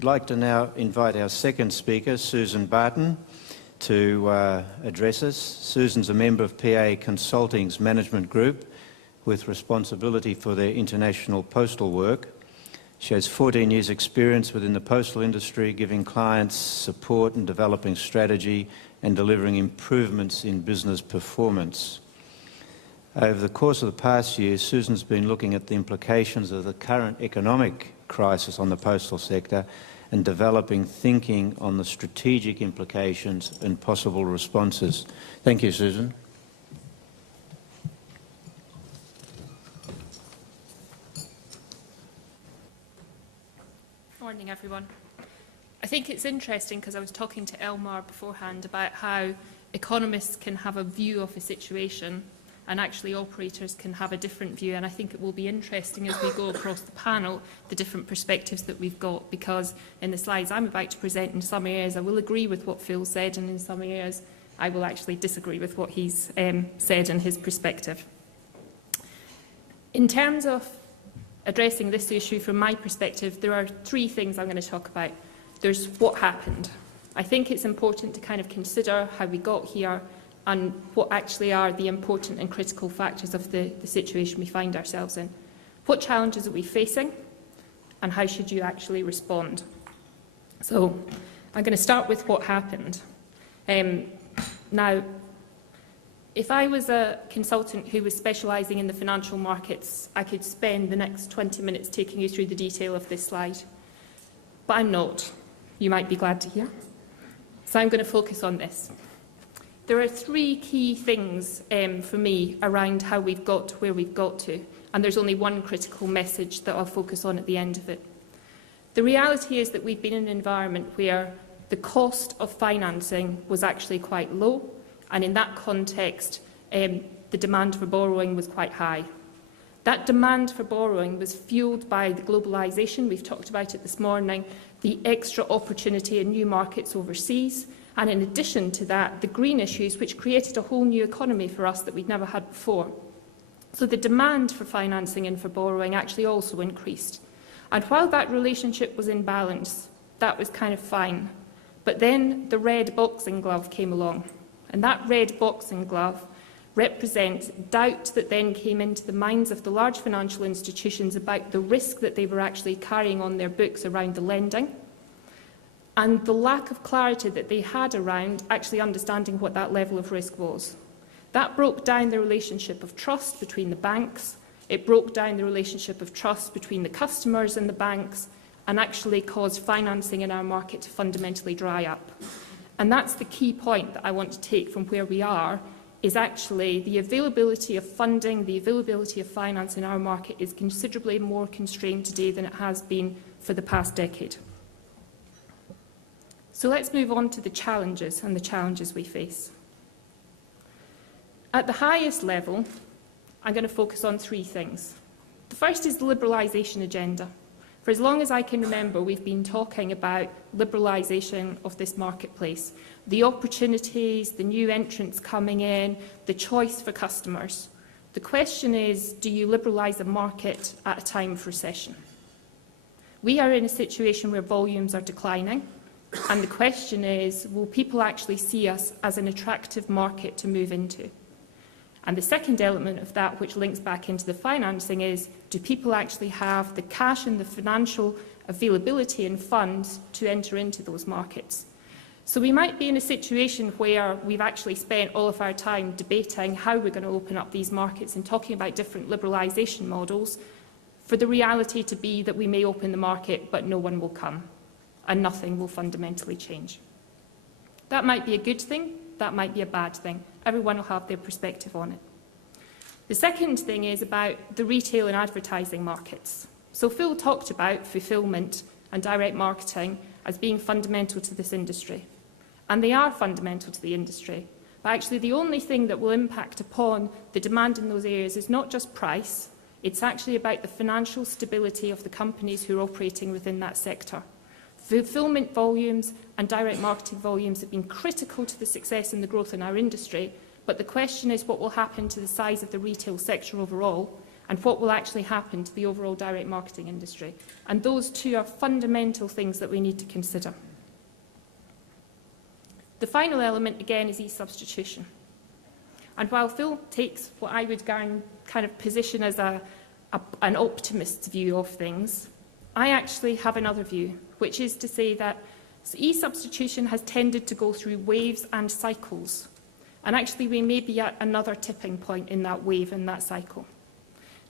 I'd like to now invite our second speaker, Susan Barton, to address us. Susan's a member of PA Consulting's management group with responsibility for their international postal work. She has 14 years' experience within the postal industry, giving clients support and developing strategy and delivering improvements in business performance. Over the course of the past year, Susan's been looking at the implications of the current economic crisis on the postal sector and developing thinking on the strategic implications and possible responses. Thank you, Susan. Morning, everyone. I think it's interesting because I was talking to Elmar beforehand about how economists can have a view of a situation and actually operators can have a different view, and I think it will be interesting as we go across the panel the different perspectives that we've got, because in the slides I'm about to present, in some areas I will agree with what Phil said, and in some areas I will actually disagree with what he's said and his perspective. In terms of addressing this issue from my perspective, there are three things I'm going to talk about. There's what happened. I think it's important to kind of consider how we got here and what actually are the important and critical factors of the situation we find ourselves in. What challenges are we facing, and how should you actually respond? So I'm going to start with what happened. Now, if I was a consultant who was specialising in the financial markets, I could spend the next 20 minutes taking you through the detail of this slide. But I'm not. You might be glad to hear. So I'm going to focus on this. There are three key things for me around how we've got to where we've got to, and there's only one critical message that I'll focus on at the end of it. The reality is that we've been in an environment where the cost of financing was actually quite low, and in that context, the demand for borrowing was quite high. That demand for borrowing was fuelled by the globalisation, we've talked about it this morning, the extra opportunity in new markets overseas, and in addition to that, the green issues, which created a whole new economy for us that we'd never had before. So the demand for financing and for borrowing actually also increased. And while that relationship was in balance, that was kind of fine. But then the red boxing glove came along. And that red boxing glove represents doubt that then came into the minds of the large financial institutions about the risk that they were actually carrying on their books around the lending, and the lack of clarity that they had around actually understanding what that level of risk was. That broke down the relationship of trust between the banks, it broke down the relationship of trust between the customers and the banks, and actually caused financing in our market to fundamentally dry up. And that's the key point that I want to take from where we are, is actually the availability of funding, the availability of finance in our market is considerably more constrained today than it has been for the past decade. So let's move on to the challenges and the challenges we face. At the highest level, I'm going to focus on three things. The first is the liberalisation agenda. For as long as I can remember, we've been talking about liberalisation of this marketplace, the opportunities, the new entrants coming in, the choice for customers. The question is, do you liberalise a market at a time of recession? We are in a situation where volumes are declining, and the question is, will people actually see us as an attractive market to move into? And the second element of that, which links back into the financing, is do people actually have the cash and the financial availability and funds to enter into those markets? So we might be in a situation where we've actually spent all of our time debating how we're going to open up these markets and talking about different liberalisation models, for the reality to be that we may open the market but no one will come and nothing will fundamentally change. That might be a good thing, that might be a bad thing. Everyone will have their perspective on it. The second thing is about the retail and advertising markets. So Phil talked about fulfilment and direct marketing as being fundamental to this industry. And they are fundamental to the industry. But actually the only thing that will impact upon the demand in those areas is not just price, it's actually about the financial stability of the companies who are operating within that sector. Fulfilment volumes and direct marketing volumes have been critical to the success and the growth in our industry, but the question is what will happen to the size of the retail sector overall, and what will actually happen to the overall direct marketing industry. And those two are fundamental things that we need to consider. The final element, again, is e-substitution. And while Phil takes what I would kind of position as an optimist's view of things, I actually have another view, which is to say that e-substitution has tended to go through waves and cycles. And actually, we may be at another tipping point in that wave and that cycle.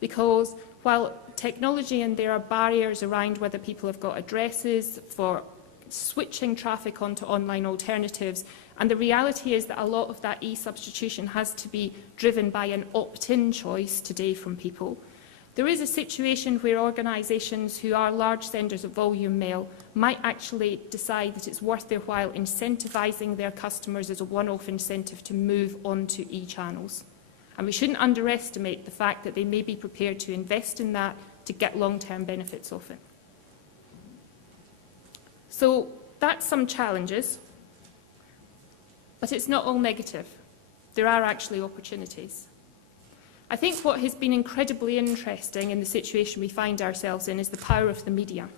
Because while technology and there are barriers around whether people have got addresses for switching traffic onto online alternatives, and the reality is that a lot of that e-substitution has to be driven by an opt-in choice today from people, there is a situation where organisations who are large senders of volume mail might actually decide that it's worth their while incentivising their customers as a one-off incentive to move on to e-channels. And we shouldn't underestimate the fact that they may be prepared to invest in that to get long-term benefits of it. So that's some challenges, but it's not all negative. There are actually opportunities. I think what has been incredibly interesting in the situation we find ourselves in is the power of the media.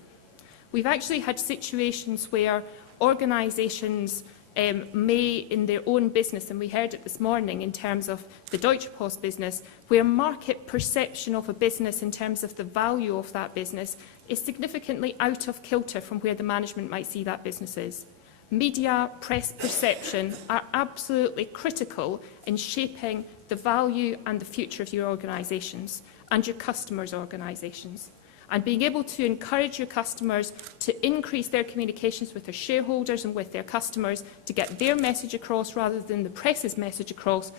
We've actually had situations where organisations may, in their own business, and we heard it this morning in terms of the Deutsche Post business, where market perception of a business in terms of the value of that business is significantly out of kilter from where the management might see that business is. Media, press perception are absolutely critical in shaping the value and the future of your organisations and your customers' organisations. And being able to encourage your customers to increase their communications with their shareholders and with their customers to get their message across rather than the press's message across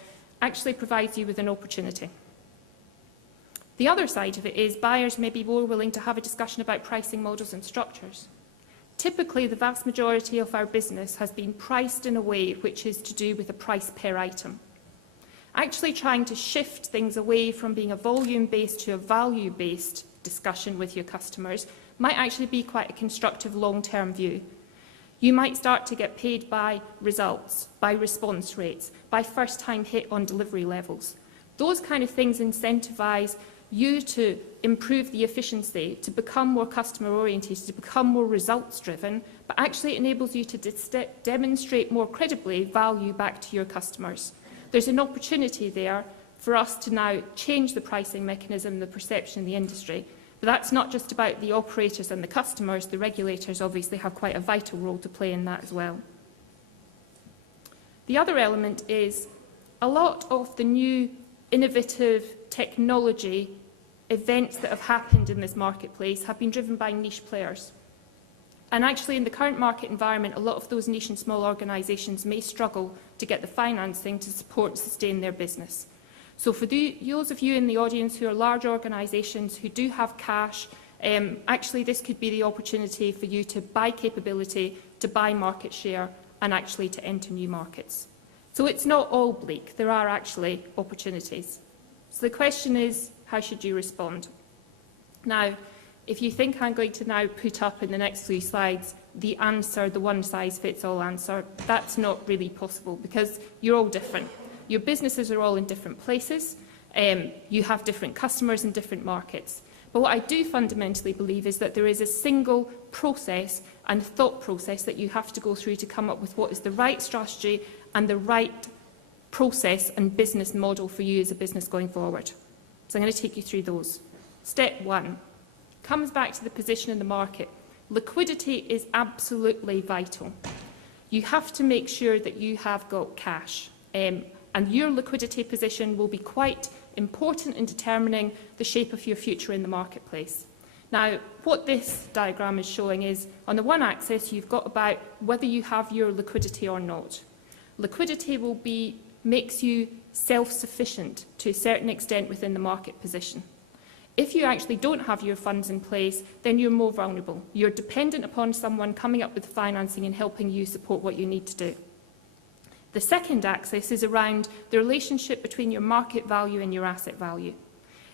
actually provides you with an opportunity. The other side of it is buyers may be more willing to have a discussion about pricing models and structures. Typically, the vast majority of our business has been priced in a way which is to do with a price per item. Actually trying to shift things away from being a volume-based to a value-based discussion with your customers might actually be quite a constructive long-term view. You might start to get paid by results, by response rates, by first-time hit on delivery levels. Those kind of things incentivise you to improve the efficiency, to become more customer-oriented, to become more results-driven, but actually enables you to demonstrate more credibly value back to your customers. There's an opportunity there for us to now change the pricing mechanism, the perception in the industry. But that's not just about the operators and the customers. The regulators obviously have quite a vital role to play in that as well. The other element is a lot of the new innovative technology events that have happened in this marketplace have been driven by niche players. And actually, in the current market environment, a lot of those niche and small organisations may struggle to get the financing to support and sustain their business. So for those of you in the audience who are large organisations who do have cash, actually this could be the opportunity for you to buy capability, to buy market share, and actually to enter new markets. So it's not all bleak. There are actually opportunities. So the question is, how should you respond? Now, if you think I'm going to now put up in the next 3 slides the answer, the one-size-fits-all answer, that's not really possible because you're all different. Your businesses are all in different places. You have different customers in different markets. But what I do fundamentally believe is that there is a single process and thought process that you have to go through to come up with what is the right strategy and the right process and business model for you as a business going forward. So I'm going to take you through those. Step 1 comes back to the position in the market. Liquidity is absolutely vital. You have to make sure that you have got cash. And your liquidity position will be quite important in determining the shape of your future in the marketplace. Now, what this diagram is showing is, on the one axis, you've got about whether you have your liquidity or not. Liquidity makes you self-sufficient to a certain extent within the market position. If you actually don't have your funds in place, then you're more vulnerable. You're dependent upon someone coming up with financing and helping you support what you need to do. The second axis is around the relationship between your market value and your asset value.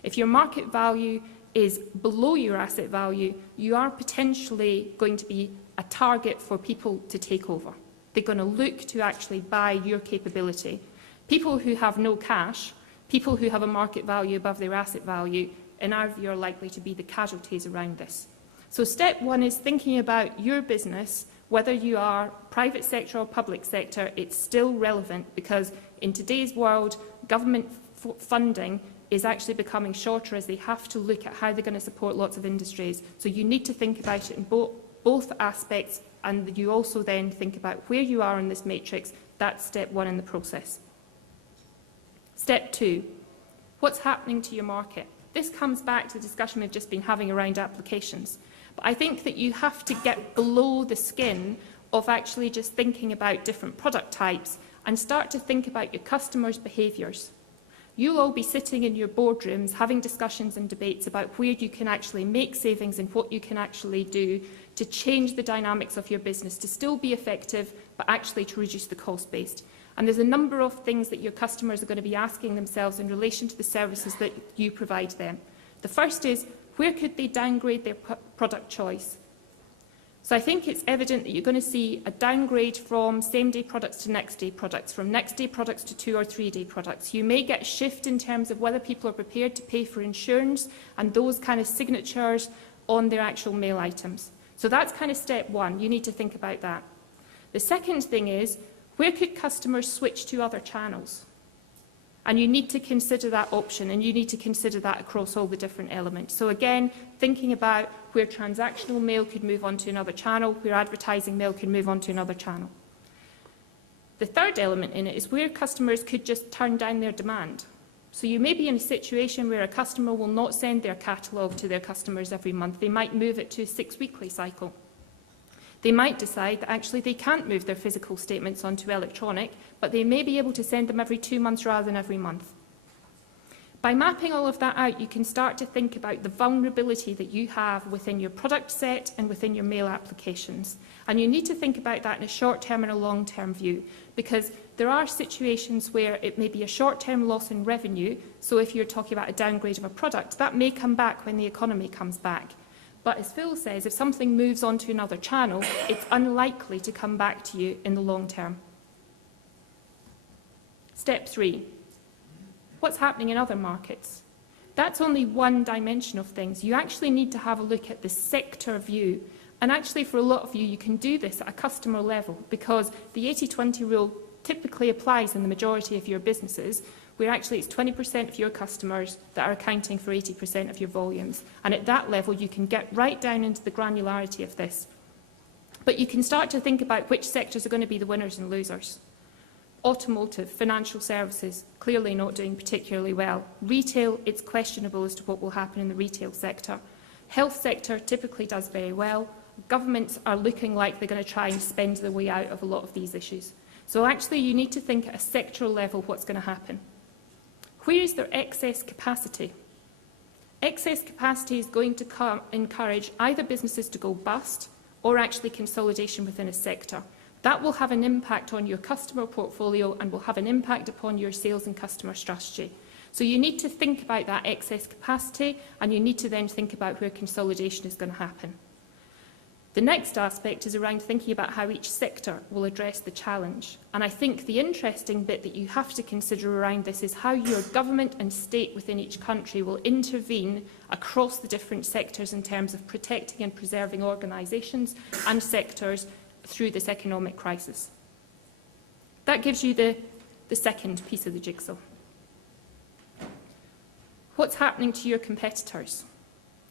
If your market value is below your asset value, you are potentially going to be a target for people to take over. They're going to look to actually buy your capability. People who have no cash People who have a market value above their asset value, in our view, are likely to be the casualties around this. So step one is thinking about your business, whether you are private sector or public sector. It's still relevant because in today's world, government funding is actually becoming shorter as they have to look at how they're going to support lots of industries. So you need to think about it in both aspects, and you also then think about where you are in this matrix. That's step one in the process. Step two, what's happening to your market? This comes back to the discussion we've just been having around applications. But I think that you have to get below the skin of actually just thinking about different product types and start to think about your customers' behaviours. You'll all be sitting in your boardrooms having discussions and debates about where you can actually make savings and what you can actually do to change the dynamics of your business, to still be effective, but actually to reduce the cost base. And there's a number of things that your customers are going to be asking themselves in relation to the services that you provide them. The first is, where could they downgrade their product choice? So I think it's evident that you're going to see a downgrade from same-day products to next-day products, from next-day products to 2- or 3-day products. You may get a shift in terms of whether people are prepared to pay for insurance and those kind of signatures on their actual mail items. So that's kind of step one. You need to think about that. The second thing is, where could customers switch to other channels? And you need to consider that option, and you need to consider that across all the different elements. So again, thinking about where transactional mail could move on to another channel, where advertising mail could move on to another channel. The third element in it is where customers could just turn down their demand. So you may be in a situation where a customer will not send their catalogue to their customers every month. They might move it to a 6-weekly cycle. They might decide that actually they can't move their physical statements onto electronic, but they may be able to send them every 2 months rather than every month. By mapping all of that out, you can start to think about the vulnerability that you have within your product set and within your mail applications. And you need to think about that in a short-term and a long-term view, because there are situations where it may be a short-term loss in revenue. So if you're talking about a downgrade of a product, that may come back when the economy comes back. But as Phil says, if something moves on to another channel, it's unlikely to come back to you in the long term. Step 3. What's happening in other markets? That's only one dimension of things. You actually need to have a look at the sector view. And actually, for a lot of you, you can do this at a customer level, because the 80-20 rule typically applies in the majority of your businesses, where actually it's 20% of your customers that are accounting for 80% of your volumes. And at that level, you can get right down into the granularity of this. But you can start to think about which sectors are going to be the winners and losers. Automotive, financial services, clearly not doing particularly well. Retail, it's questionable as to what will happen in the retail sector. Health sector typically does very well. Governments are looking like they're going to try and spend their way out of a lot of these issues. So actually, you need to think at a sectoral level what's going to happen. Where is there excess capacity? Excess capacity is going to encourage either businesses to go bust or actually consolidation within a sector. That will have an impact on your customer portfolio and will have an impact upon your sales and customer strategy. So you need to think about that excess capacity, and you need to then think about where consolidation is going to happen. The next aspect is around thinking about how each sector will address the challenge. And I think the interesting bit that you have to consider around this is how your government and state within each country will intervene across the different sectors in terms of protecting and preserving organisations and sectors through this economic crisis. That gives you the second piece of the jigsaw. What's happening to your competitors?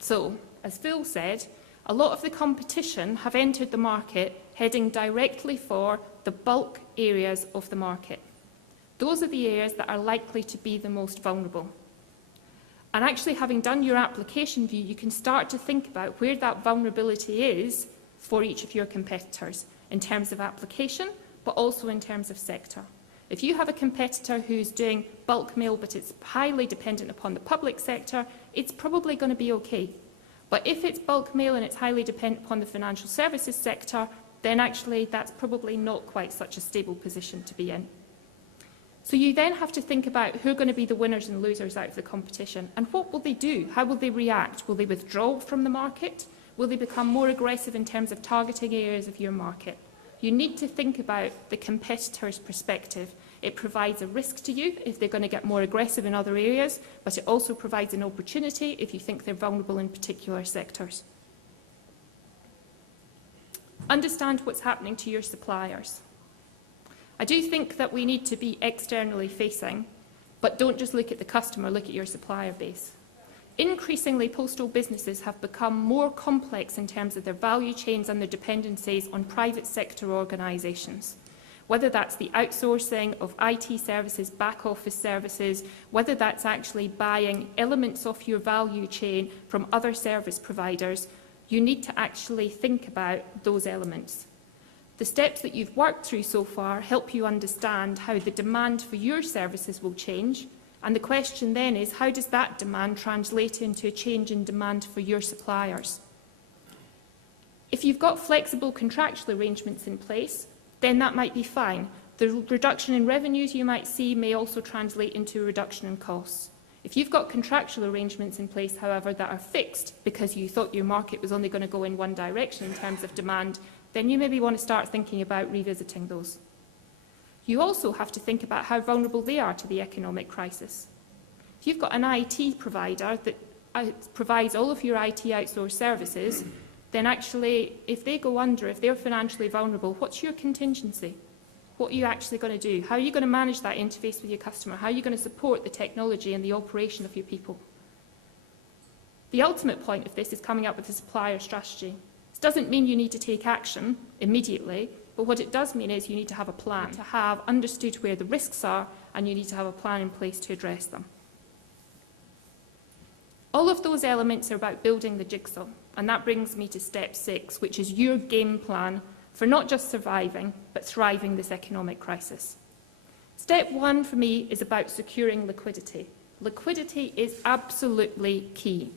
So, as Phil said, a lot of the competition have entered the market heading directly for the bulk areas of the market. Those are the areas that are likely to be the most vulnerable. And actually, having done your application view, you can start to think about where that vulnerability is for each of your competitors in terms of application, but also in terms of sector. If you have a competitor who's doing bulk mail, but it's highly dependent upon the public sector, it's probably going to be okay. But if it's bulk mail and it's highly dependent upon the financial services sector, then actually that's probably not quite such a stable position to be in. So you then have to think about who are going to be the winners and losers out of the competition, and what will they do? How will they react? Will they withdraw from the market? Will they become more aggressive in terms of targeting areas of your market? You need to think about the competitor's perspective It provides a risk to you if they're going to get more aggressive in other areas, but it also provides an opportunity if you think they're vulnerable in particular sectors. Understand what's happening to your suppliers. I do think that we need to be externally facing, but don't just look at the customer, look at your supplier base. Increasingly, postal businesses have become more complex in terms of their value chains and their dependencies on private sector organisations. Whether that's the outsourcing of IT services, back office services, whether that's actually buying elements of your value chain from other service providers, you need to actually think about those elements. The steps that you've worked through so far help you understand how the demand for your services will change, and the question then is, how does that demand translate into a change in demand for your suppliers? If you've got flexible contractual arrangements in place, then that might be fine. The reduction in revenues you might see may also translate into a reduction in costs. If you've got contractual arrangements in place, however, that are fixed because you thought your market was only going to go in one direction in terms of demand, then you maybe want to start thinking about revisiting those. You also have to think about how vulnerable they are to the economic crisis. If you've got an IT provider that provides all of your IT outsourced services, then actually, if they go under, if they're financially vulnerable, what's your contingency? What are you actually going to do? How are you going to manage that interface with your customer? How are you going to support the technology and the operation of your people? The ultimate point of this is coming up with a supplier strategy. This doesn't mean you need to take action immediately, but what it does mean is you need to have a plan, to have understood where the risks are, and you need to have a plan in place to address them. All of those elements are about building the jigsaw, and that brings me to step 6, which is your game plan for not just surviving, but thriving this economic crisis. Step 1 for me is about securing liquidity. Liquidity is absolutely key.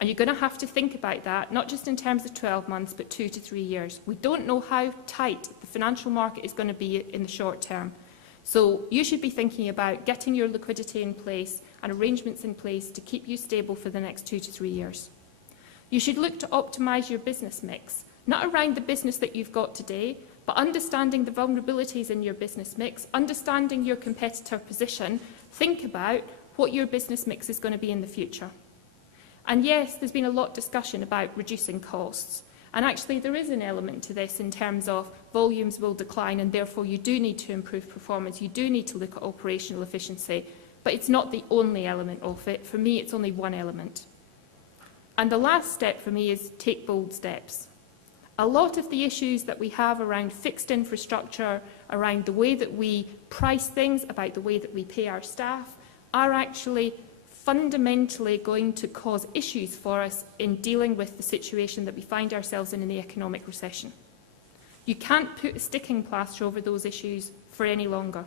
And you're going to have to think about that, not just in terms of 12 months, but 2 to 3 years. We don't know how tight the financial market is going to be in the short term. So you should be thinking about getting your liquidity in place and arrangements in place to keep you stable for the next 2 to 3 years. You should look to optimise your business mix, not around the business that you've got today, but understanding the vulnerabilities in your business mix, understanding your competitor position. Think about what your business mix is going to be in the future. And yes, there's been a lot of discussion about reducing costs. And actually, there is an element to this in terms of volumes will decline, and therefore you do need to improve performance. You do need to look at operational efficiency. But it's not the only element of it. For me, it's only one element. And the last step for me is take bold steps. A lot of the issues that we have around fixed infrastructure, around the way that we price things, about the way that we pay our staff, are actually fundamentally going to cause issues for us in dealing with the situation that we find ourselves in the economic recession. You can't put a sticking plaster over those issues for any longer.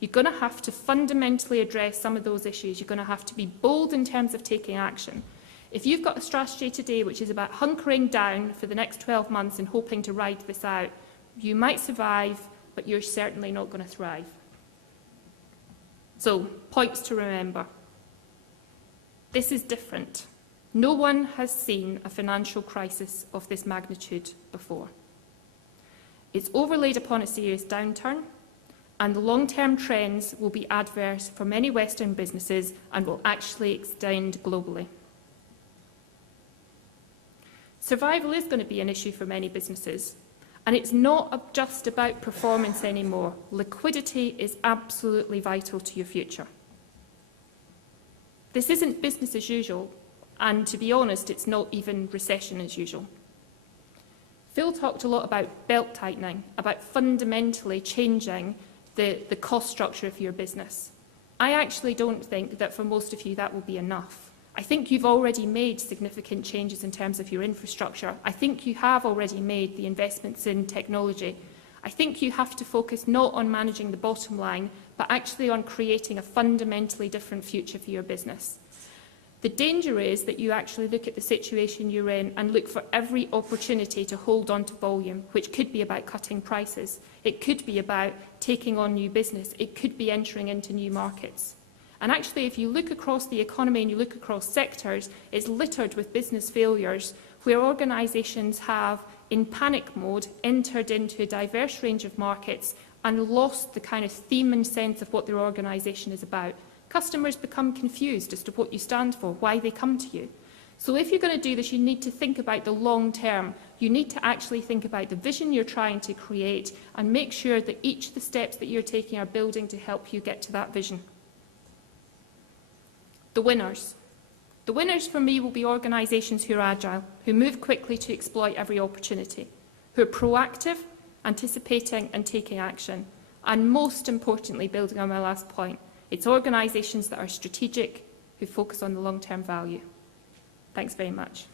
You're going to have to fundamentally address some of those issues. You're going to have to be bold in terms of taking action. If you've got a strategy today which is about hunkering down for the next 12 months and hoping to ride this out, you might survive, but you're certainly not going to thrive. So, points to remember. This is different. No one has seen a financial crisis of this magnitude before. It's overlaid upon a serious downturn, and the long-term trends will be adverse for many Western businesses and will actually extend globally. Survival is going to be an issue for many businesses, and it's not just about performance anymore. Liquidity is absolutely vital to your future. This isn't business as usual, and to be honest, it's not even recession as usual. Phil talked a lot about belt tightening, about fundamentally changing the cost structure of your business. I actually don't think that for most of you that will be enough. I think you've already made significant changes in terms of your infrastructure. I think you have already made the investments in technology. I think you have to focus not on managing the bottom line, but actually on creating a fundamentally different future for your business. The danger is that you actually look at the situation you're in and look for every opportunity to hold on to volume, which could be about cutting prices. It could be about taking on new business. It could be entering into new markets. And actually, if you look across the economy and you look across sectors, it's littered with business failures where organisations have, in panic mode, entered into a diverse range of markets and lost the kind of theme and sense of what their organisation is about. Customers become confused as to what you stand for, why they come to you. So if you're going to do this, you need to think about the long term. You need to actually think about the vision you're trying to create and make sure that each of the steps that you're taking are building to help you get to that vision. The winners. The winners for me will be organisations who are agile, who move quickly to exploit every opportunity, who are proactive, anticipating and taking action. And most importantly, building on my last point, it's organisations that are strategic, who focus on the long-term value. Thanks very much.